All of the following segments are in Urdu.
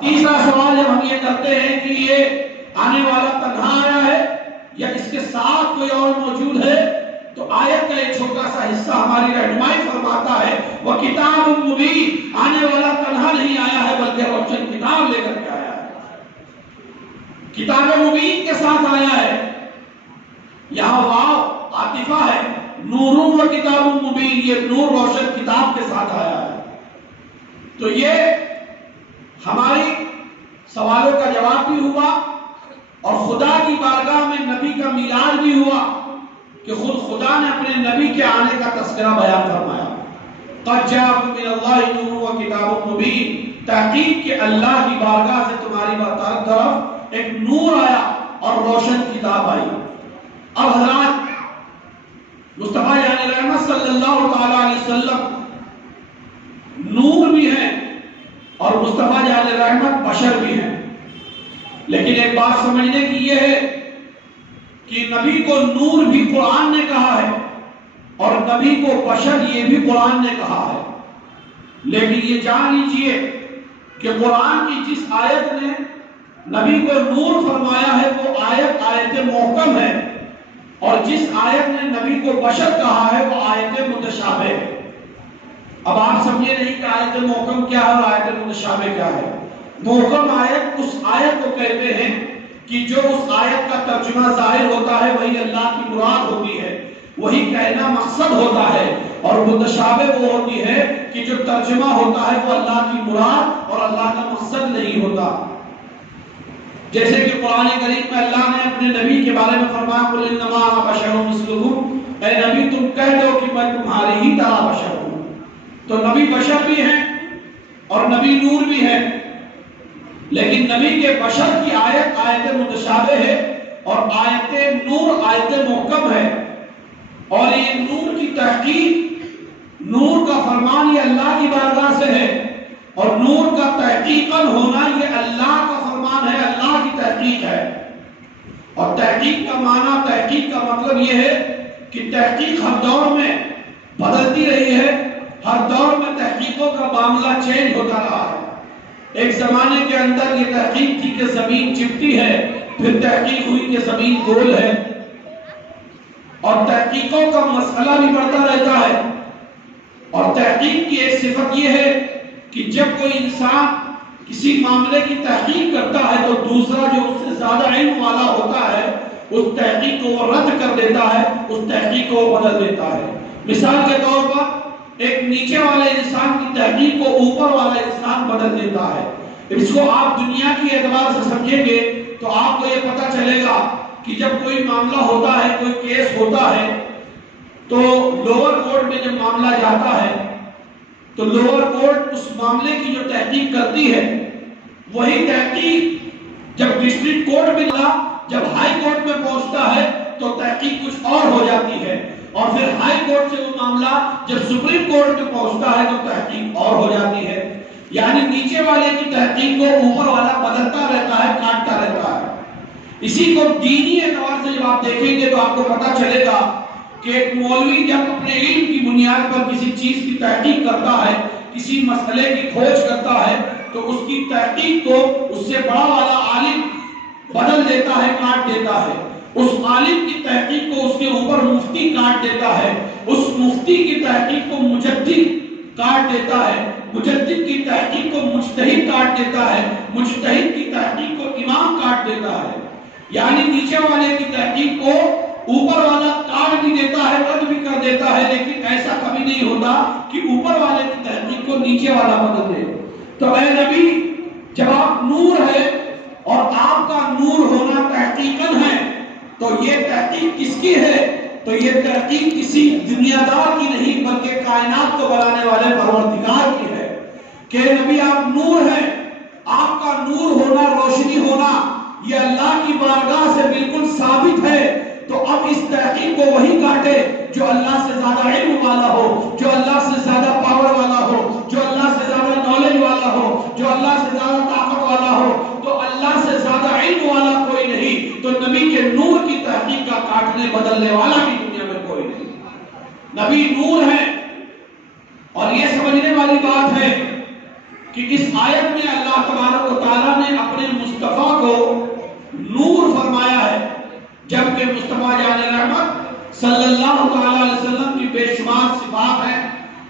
تیسرا سوال جب ہم یہ کرتے ہیں کہ یہ آنے والا تنہا آیا ہے یا اس کے ساتھ کوئی اور موجود ہے، تو آیت کا ایک چھوٹا سا حصہ ہماری رہنمائی فرماتا ہے وہ کتاب مبین، آنے والا تنہا نہیں آیا ہے بلکہ روشن کتاب لے کر کے آیا ہے، کتاب مبین کے ساتھ آیا ہے۔ یہاں واو عاطفہ ہے، نور و کتاب مبین، یہ نور روشن کتاب کے ساتھ آیا ہے۔ تو یہ ہماری سوالوں کا جواب بھی ہوا اور خدا کی بارگاہ میں نبی کا میلاد بھی ہوا کہ خود خدا نے اپنے نبی کے آنے کا تذکرہ بیان فرمایا۔ قد جاءکم من اللہ نور و کتاب مبین، تحقیق کہ اللہ کی بارگاہ سے تمہاری طرف ایک نور آیا اور روشن کتاب آئی۔ اب حضرات مصطفیٰ یعنی رحمت صلی اللہ تعالی علیہ وسلم نور بھی ہیں اور مصطفیٰ یعنی رحمت بشر بھی ہیں، لیکن ایک بات سمجھنے کی یہ ہے کہ نبی کو نور بھی قرآن نے کہا ہے اور نبی کو بشر یہ بھی قرآن نے کہا ہے، لیکن یہ جان لیجئے کہ قرآن کی جس آیت نے نبی کو نور فرمایا ہے وہ آیت محکم ہے، اور جس آیت نے نبی کو بشر کہا ہے وہ آیت متشابہ ہے۔ اب آپ سمجھے نہیں کہ آیت محکم کیا ہے اور آیت متشابہ کیا ہے۔ محکم آیت اس آیت کو کہتے ہیں کہ جو اس آیت کا ترجمہ ظاہر ہوتا ہے وہی اللہ کی مراد ہوتی ہے، وہی کہنا مقصد ہوتا ہے، اور متشابہ وہ ہوتی ہے کہ جو ترجمہ ہوتا ہے وہ اللہ کی مراد اور اللہ کا مقصد نہیں ہوتا۔ جیسے کہ قرآن کریم میں اللہ نے اپنے نبی کے بارے میں فرمایا قل انما انا بشر مثلکم، اے نبی تم کہہ دو کہ میں تمہاری ہی طرح بشر ہوں۔ تو نبی بشر بھی ہیں اور نبی نور بھی ہے، لیکن نبی کے بشر کی آیت متشابہ ہے اور آیت نور آیت محکم ہے، اور یہ نور کی تحقیق، نور کا فرمان یہ اللہ کی بارگاہ سے ہے، اور نور کا تحقیقاً ہونا یہ اللہ کا فرمان ہے، اللہ کی تحقیق ہے۔ اور تحقیق کا معنی، تحقیق کا مطلب یہ ہے کہ تحقیق ہر دور میں بدلتی رہی ہے، ہر دور میں تحقیقوں کا معاملہ چینج ہوتا رہا ہے۔ ایک زمانے کے اندر یہ تحقیق تھی کہ زمین چپٹی ہے، پھر تحقیق ہوئی کہ زمین گول ہے، اور تحقیقوں کا مسئلہ بھی بڑھتا رہتا ہے۔ اور تحقیق کی ایک صفت یہ ہے کہ جب کوئی انسان کسی معاملے کی تحقیق کرتا ہے تو دوسرا جو اس سے زیادہ علم والا ہوتا ہے اس تحقیق کو وہ رد کر دیتا ہے، اس تحقیق کو وہ بدل دیتا ہے۔ مثال کے طور پر ایک نیچے والے انسان کی تحقیق کو اوپر والا انسان بدل دیتا ہے۔ اس کو آپ دنیا کی اعتبار سے سمجھیں گے تو آپ کو یہ پتہ چلے گا کہ جب کوئی معاملہ ہوتا ہے، کوئی کیس ہوتا ہے، تو لوور کورٹ میں جب معاملہ جاتا ہے تو لوور کورٹ اس معاملے کی جو تحقیق کرتی ہے وہی تحقیق جب ڈسٹرکٹ کورٹ میں جب ہائی کورٹ میں پہنچتا ہے تو تحقیق کچھ اور ہو جاتی ہے، اور پھر ہائی کورٹ سے وہ معاملہ جب سپریم کورٹ میں پہنچتا ہے تو تحقیق اور ہو جاتی ہے۔ یعنی نیچے والے کی تحقیق کو اوپر والا بدلتا رہتا ہے، کاٹتا رہتا ہے۔ اسی کو دینی اعتبار سے جب آپ دیکھیں گے تو آپ کو پتہ چلے گا کہ ایک مولوی جب اپنے علم کی بنیاد پر کسی چیز کی تحقیق کرتا ہے، کسی مسئلے کی کھوج کرتا ہے، تو اس کی تحقیق کو اس سے بڑا والا عالم بدل دیتا ہے، کاٹ دیتا ہے۔ اس عالم کی تحقیق کو اس کے اوپر مفتی کاٹ دیتا ہے، اس مفتی کی تحقیق کو مجدد کاٹ دیتا ہے، مجدد کی تحقیق کو مجتہد کاٹ دیتا ہے، مجتہد کی تحقیق کو امام کاٹ دیتا ہے۔ یعنی نیچے والے کی تحقیق کو اوپر والا کاٹ بھی دیتا ہے، رد بھی کر دیتا ہے، لیکن ایسا کبھی نہیں ہوتا کہ اوپر والے کی تحقیق کو نیچے والا بدل دے۔ تو اے نبی جب آپ نور ہے اور آپ کا نور ہونا تحقیقاً ہے تو یہ تحقیق کس کی ہے؟ تو یہ تحقیق کسی دنیا دار کی نہیں بلکہ کائنات کو بنانے والے پروردگار کی ہے کہ نبی آپ نور ہیں، آپ کا نور ہونا، روشنی ہونا یہ اللہ کی بارگاہ سے بالکل ثابت ہے۔ تو اب اس تحقیق کو وہی کاٹے جو اللہ سے زیادہ علم والا ہو، جو اللہ سے زیادہ پاور والا ہو، جو اللہ سے زیادہ نالج والا ہو، جو اللہ سے زیادہ طاقت والا ہو۔ تو اللہ سے زیادہ علم والا کوئی نہیں، تو نبی کے نور کی تحقیق کا کاٹنے بدلنے والا بھی دنیا میں کوئی نہیں۔ نبی نور ہے، اور یہ سمجھنے والی بات ہے کہ اس آیت میں اللہ تبارک و تعالیٰ نور فرمایا ہے، جبکہ مصطفیٰ جان رحمت صلی اللہ تعالی علیہ وسلم کی بے شمار صفات ہیں.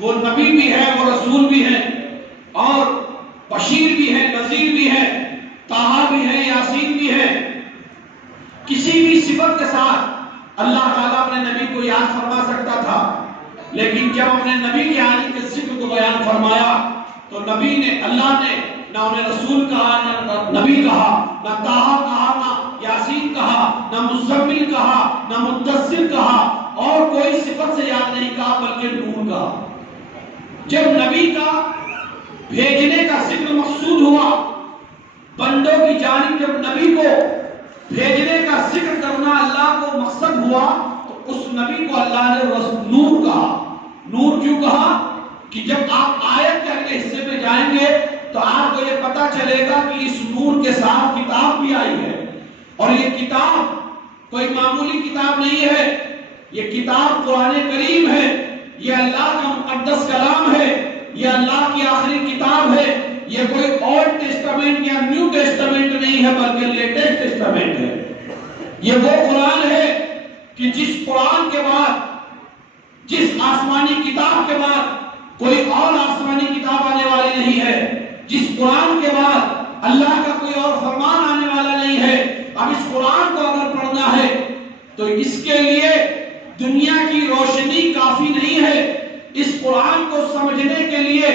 وہ نبی بھی ہے، وہ رسول بھی ہے، اور بشیر بھی ہے، نذیر بھی ہے، طٰہٰ بھی ہے، یاسین بھی ہے. کسی بھی صفت کے ساتھ اللہ تعالیٰ اپنے نبی کو یاد فرما سکتا تھا، لیکن جب اپنے نبی کے آنے کے ذکر کو بیان فرمایا تو نبی نے، اللہ نے نہ انہیں رسول کہا، نہ نبی کہا، نہ طٰہٰ کہا، نہ یاسین کہا، نہ مزمل کہا، نہ مدثر کہا، اور کوئی صفت سے یاد نہیں کہا بلکہ نور کہا. جب نبی کا بھیجنے کا ذکر مقصود ہوا، بندوں کی جانب جب نبی کو بھیجنے کا ذکر کرنا اللہ کو مقصد ہوا تو اس نبی کو اللہ نے نور کہا. نور کیوں کہا؟ کہ جب آپ آیت کے اگلے حصے میں جائیں گے تو آپ کو یہ پتا چلے گا کہ اس نور کے ساتھ کتاب بھی آئی ہے، اور یہ کتاب کوئی معمولی کتاب نہیں ہے. یہ کتاب قرآن کریم ہے، یہ اللہ کا مقدس کلام ہے، یہ اللہ کی آخری کتاب ہے. یہ کوئی اولڈ ٹیسٹامنٹ یا نیو ٹیسٹامنٹ نہیں ہے بلکہ لیٹسٹ ٹیسٹامنٹ ہے. یہ وہ قرآن ہے کہ جس قرآن کے بعد، جس آسمانی کتاب کے بعد کوئی اور آسمانی کتاب آنے والی نہیں ہے، جس قرآن کے بعد اللہ کا کوئی اور فرمان آنے والا نہیں ہے. اب اس قرآن کو اگر پڑھنا ہے تو اس کے لیے دنیا کی روشنی کافی نہیں ہے. اس قرآن کو سمجھنے کے لیے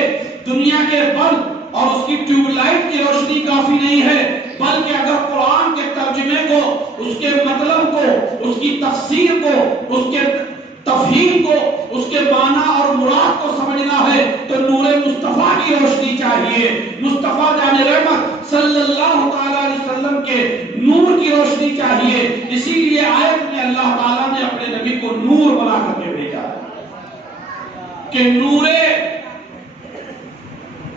دنیا کے بلب اور اس کی ٹیوب لائٹ کی روشنی کافی نہیں ہے، بلکہ اگر قرآن کے ترجمے کو، اس کے مطلب کو، اس کی تفسیر کو، اس کے تفہیم کو، اس کے معنی اور مراد کو سمجھنا ہے تو نور مصطفیٰ کی روشنی چاہیے. مصطفیٰ جان رحمت صلی اللہ تعالی علیہ وسلم کے نور کی روشنی چاہیے. اسی لیے آیت میں اللہ تعالیٰ نے اپنے نبی کو نور بنا کر کے بھیجا کہ نور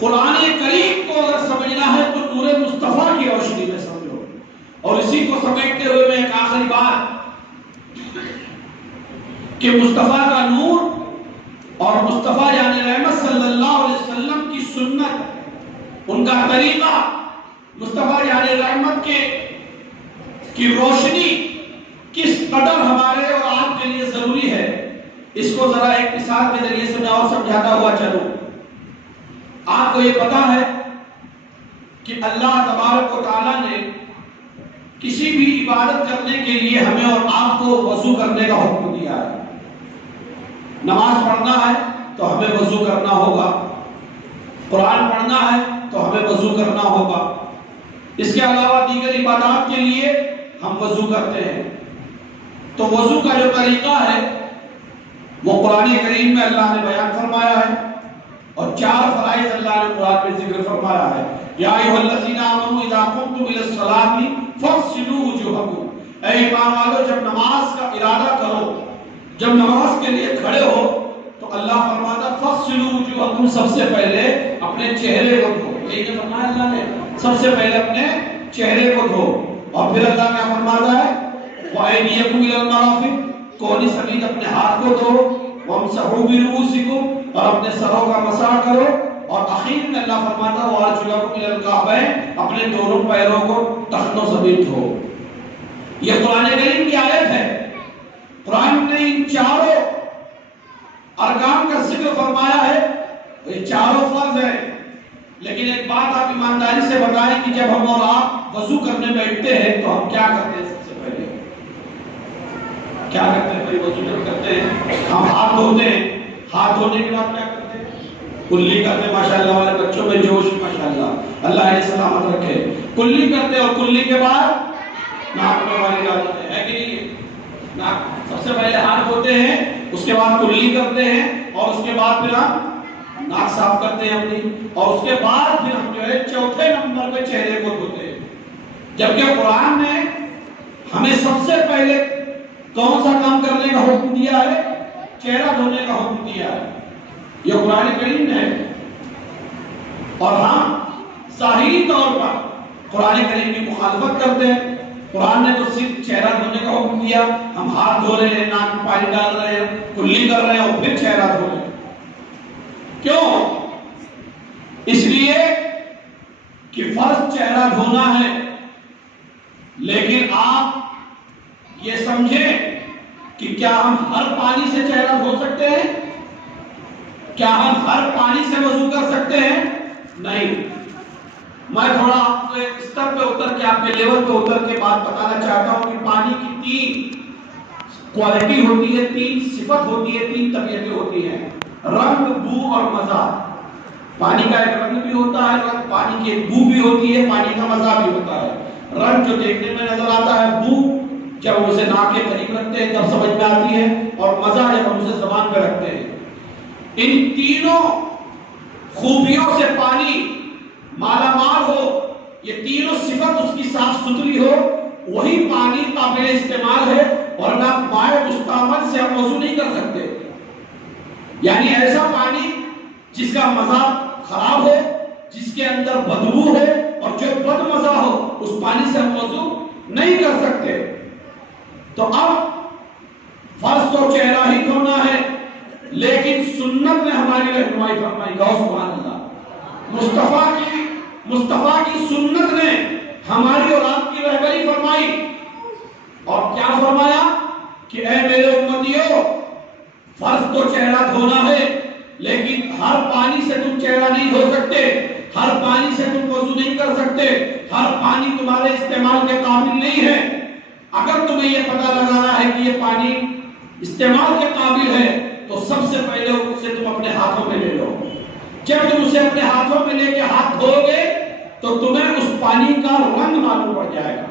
قرآن کریم کو اگر سمجھنا ہے تو نور مصطفیٰ کی روشنی میں سمجھو. اور اسی کو سمجھتے ہوئے میں ایک آخری بات کہ مصطفیٰ کا نور اور مصطفیٰ جان رحمت صلی اللہ علیہ وسلم کی سنت، ان کا طریقہ، مصطفیٰ جان رحمت کی روشنی کس قدر ہمارے اور آپ کے لیے ضروری ہے، اس کو ذرا ایک مثال کے ذریعے سے میں اور سمجھاتا ہوا چلوں. آپ کو یہ پتا ہے کہ اللہ تبارک و تعالیٰ نے کسی بھی عبادت کرنے کے لیے ہمیں اور آپ کو وضو کرنے کا حکم دیا ہے. نماز پڑھنا ہے تو ہمیں وضو کرنا ہوگا، قرآن پڑھنا ہے تو ہمیں وضو کرنا ہوگا. اس کے علاوہ دیگر عبادات کے لیے ہم وضو کرتے ہیں. تو وضو کا جو طریقہ ہے وہ قرآن کریم میں اللہ نے بیان فرمایا ہے، اور 4 فرائض اللہ نے قرآن میں ذکر فرمایا ہے. یا ایھا الذین آمنوا اذا قمتم الی الصلاۃ فاغسلوا وجوہکم. اے ایمان والو، جب نماز کا ارادہ کرو، جب نماز کے لیے کھڑے ہو تو اللہ فرماتا فاغسلوا وجوہکم، سب سے پہلے اپنے چہرے کو دھو. یہ فرمایا اللہ نے، سب سے پہلے اپنے چہرے کو دھو. اور پھر اللہ کیا فرماتا ہے وَأَيْدِيَكُمْ إِلَى الْمَرَافِقِ، کوہنی سمیت اپنے ہاتھ کو دھو. وَامْسَحُوا بِرُؤُوسِكُمْ، اور اپنے سروں کا مسح کرو. اور اخیر میں اللہ فرماتا ہے وَأَرْجُلَكُمْ إِلَى الْكَعْبَيْنِ، اپنے دونوں پیروں کو ٹخنوں سمیت دھو. یہ قرآن کریم کی آیت ہے. قرآن نے ان 4 ارکان کا ذکر فرمایا ہے. یہ 4 فرض ہیں. لیکن ایک بات آپ ایمانداری سے بتائیں کہ جب ہم اور آپ وضو کرنے بیٹھتے ہیں تو ہم کیا کرتے ہیں؟ سب سے پہلے کیا کرتے ہیں؟ وضو جب کرتے ہیں ہم ہاتھ دھوتے ہیں. ہاتھ دھونے کے بعد کیا کرتے ہیں؟ کلی کرتے ہیں. ماشاءاللہ والے بچوں میں جوش، ماشاءاللہ، اللہ علیہ سلامت رکھے. کلی کرتے ہیں، اور کلی کے بعد ناک میں والی ڈالتے ہیں کہ نہیں؟ سب سے پہلے ہاتھ دھوتے ہیں، اس کے بعد کلی کرتے ہیں، اور اس کے بعد پھر ہم ناک صاف کرتے ہیں اپنی، اور اس کے بعد پھر ہم جو ہے 4تھے نمبر پہ چہرے کو دھوتے ہیں. جبکہ قرآن نے ہمیں سب سے پہلے کون سا کام کرنے کا حکم دیا ہے؟ چہرہ دھونے کا حکم دیا ہے. یہ قرآن کریم ہے. اور ہم ظاہری طور پر قرآن کریم کی مخالفت کرتے ہیں. قرآن نے تو صرف چہرہ دھونے کا حکم دیا، ہم ہاتھ دھو رہے ہیں، ناک میں پانی ڈال رہے ہیں، کلی کر رہے ہیں، اور پھر چہرہ دھو رہے ہیں. کیوں؟ اس لیے کہ فرض چہرہ دھونا ہے، لیکن آپ یہ سمجھیں کہ کیا ہم ہر پانی سے چہرہ دھو سکتے ہیں؟ کیا ہم ہر پانی سے وضو کر سکتے ہیں؟ نہیں۔ میں تھوڑا آپ کے استر پہ اتر کے، آپ کے لیول پہ اتر کے بات بتانا چاہتا ہوں کہ پانی کی 3 کوالٹی ہوتی ہے، 3 صفت ہوتی ہے، 3 طبیعتیں ہوتی ہیں: رنگ، بو اور مزہ۔ پانی کا ایک رنگ بھی ہوتا ہے، پانی کی ایک بو بھی ہوتی ہے، پانی کا مزہ بھی ہوتا ہے۔ رنگ جو دیکھنے میں نظر آتا ہے، بو جب ہم اسے ناک کے قریب رکھتے ہیں تب سمجھ میں آتی ہے، اور مزہ جب ہم اسے زبان پہ رکھتے ہیں۔ ان تینوں خوبیوں سے پانی مالا مال ہو، یہ تینوں صفت اس کی صاف ستھری ہو، وہی پانی قابل استعمال ہے، ورنہ مائع مستعمل سے ہم وضو نہیں کر سکتے۔ یعنی ایسا پانی جس کا مزہ خراب ہو، جس کے اندر بدبو ہو اور جو بد مزہ ہو، اس پانی سے ہم وضو نہیں کر سکتے۔ تو اب فرض تو چہرہ ہی دھونا ہے، لیکن سنت نے ہماری رہنمائی فرمائی، گو سبحان اللہ، مصطفیٰ کی سنت نے ہماری اور آپ کی رہبری فرمائی، اور کیا فرمایا کہ اے میرے امتیوں، فرض تو چہرہ دھونا ہے، لیکن ہر پانی سے تم چہرہ نہیں دھو سکتے، ہر پانی سے تم وضو نہیں کر سکتے، ہر پانی تمہارے استعمال کے قابل نہیں ہے۔ اگر تمہیں یہ پتہ لگانا ہے کہ یہ پانی استعمال کے قابل ہے، تو سب سے پہلے اسے تم اپنے ہاتھوں میں لے لو۔ جب تم اسے اپنے ہاتھوں میں لے کے ہاتھ دھو گے تو تمہیں اس پانی کا رنگ معلوم پڑ جائے گا۔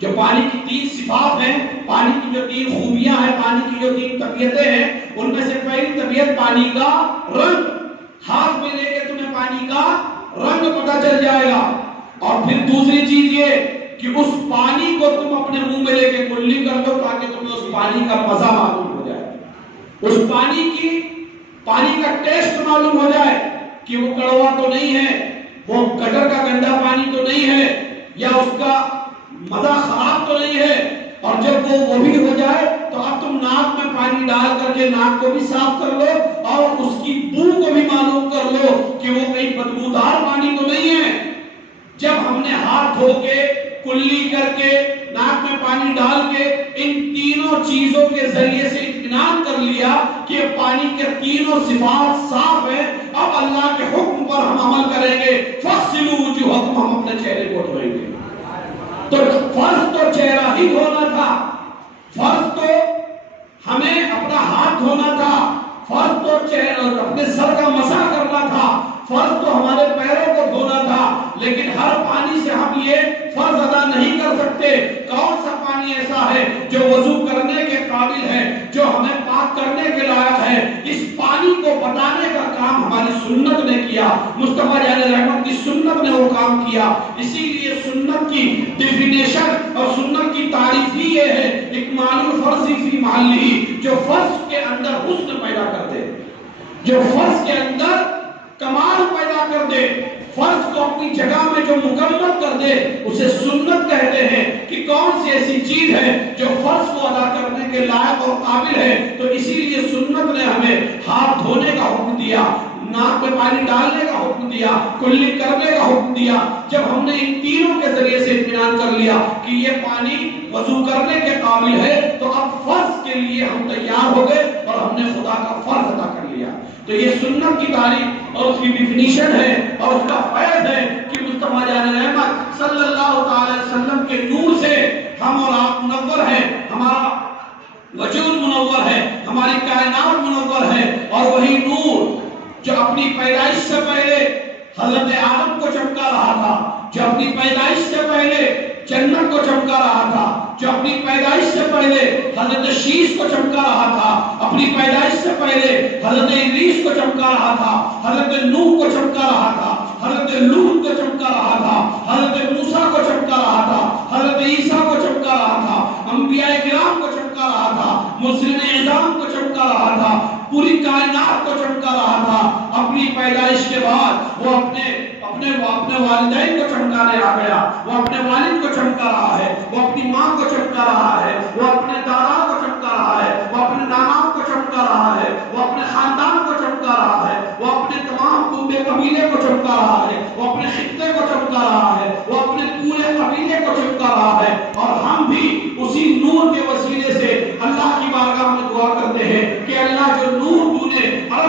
جو پانی کی 3 صفات ہیں، پانی کی جو 3 خوبیاں ہیں، پانی کی جو 3 طبیعتیں ہیں، ان میں سے پہلی طبیعت پانی کا رنگ۔ ہاتھ میں لے کے تمہیں پانی کا رنگ پتہ چل جائے گا۔ اور پھر دوسری چیز یہ کہ اس پانی کو تم اپنے منہ میں لے کے کلی کر دو، تاکہ تمہیں اس پانی کا مزہ معلوم ہو جائے، اس پانی کا ٹیسٹ معلوم ہو جائے کہ وہ کڑوا تو نہیں ہے، وہ گٹر کا گندا پانی تو نہیں ہے، یا اس کا مزہ خراب تو نہیں ہے۔ اور جب وہ بھی ہو جائے تو اب تم ناک میں پانی ڈال کر کے ناک کو بھی صاف کر لو، اور اس کی بو کو بھی معلوم کر لو کہ وہ کہیں بدبودار پانی تو نہیں ہے۔ جب ہم نے ہاتھ دھو کے، کلی کر کے، ناک میں پانی ڈال کے، ان تینوں چیزوں کے ذریعے سے اطمینان کر لیا کہ پانی کے تینوں صفات صاف ہیں، اب اللہ کے حکم پر ہم عمل کریں گے، فَاغْسِلُوا وُجُوهَكُمْ، ہم اپنے چہرے کو دھوئیں گے۔ تو فرض تو چہرہ ہی دھونا تھا، فرض تو ہمیں اپنا ہاتھ دھونا تھا، فرض تو اپنے سر کا مسح کرنا تھا، فرض تو ہمارے پیروں کو دھونا تھا، لیکن ہر پانی سے ہم یہ فرض ادا نہیں کر سکتے۔ کون سا پانی ایسا ہے جو وضو کرنے کے قابل ہے، جو ہمیں پاک کرنے کے لائق ہے؟ اس پانی کو بتانے کا کام ہماری سنت نے کیا، مصطفیٰ جان رحمت کی سنت نے وہ کام کیا۔ اسی لیے سنت کی ڈیفینیشن اور سنت کی تعریف ہی یہ ہے، اکمال الفرض فی محلہ، جو فرض کے اندر حسن پیدا کر دے، جو فرض کے اندر کمال پیدا کر دے، فرض کو اپنی جگہ میں جو مکمل کر دے، اسے سنت کہتے ہیں۔ کہ کون سی ایسی چیز ہے جو فرض کو ادا کرنے کے لائق اور قابل ہے؟ تو اسی لیے سنت نے ہمیں ہاتھ دھونے کا حکم دیا، ناک میں پانی ڈالنے کا حکم دیا، کلی کرنے کا حکم دیا۔ جب ہم نے ان تینوں کے ذریعے سے اطمینان کر لیا کہ یہ پانی وضو کرنے کے قابل ہے، تو اب فرض کے لیے ہم تیار ہو گئے اور ہم نے خدا کا فرض ادا کر لیا۔ تو یہ سنت کی تعریف اور اس کی ڈیفینیشن ہے، اور اس کا فیض ہے کہ مصطفیٰ جان رحمت صلی اللہ تعالی وسلم کے نور سے ہم اور آپ منور ہیں، ہمارا وجود منور ہے، ہماری کائنات منور ہے۔ اور وہی نور جو اپنی پیدائش سے پہلے حضرت آدم کو چمکا رہا تھا، جو اپنی پیدائش سے پہلے جنت کو چمکا رہا تھا، جو اپنی پیدائش سے پہلے حضرت شیش کو چمکا رہا تھا، اپنی پیدائش سے پہلے حضرت ادریس کو چمکا رہا تھا، حضرت نوح کو چمکا رہا تھا، حضرت لوط کو چمکا رہا تھا، حضرت موسیٰ کو چمکا رہا تھا، حضرت عیسیٰ کو چمکا رہا تھا، انبیاء کرام کو چمکا رہا تھا، مرسلین اعظام کو چمکا رہا تھا، پوری کائنات کو چمکا رہا تھا۔ اپنی پیدائش کے بعد وہ اپنے والدین کو چمکانے آ گیا، وہ اپنے والد کو چمکا رہا ہے، وہ اپنی ماں کو چمکا رہا ہے، وہ اپنے دادا کو چمکا رہا ہے، وہ اپنے نانا کو چمکا رہا ہے، وہ اپنے خاندان کو چمکا رہا ہے، وہ اپنے تمام کنبے قبیلے کو چمکا رہا ہے، وہ اپنے خطے کو چمکا رہا ہے، وہ اپنے پورے قبیلے کو چمکا رہا ہے۔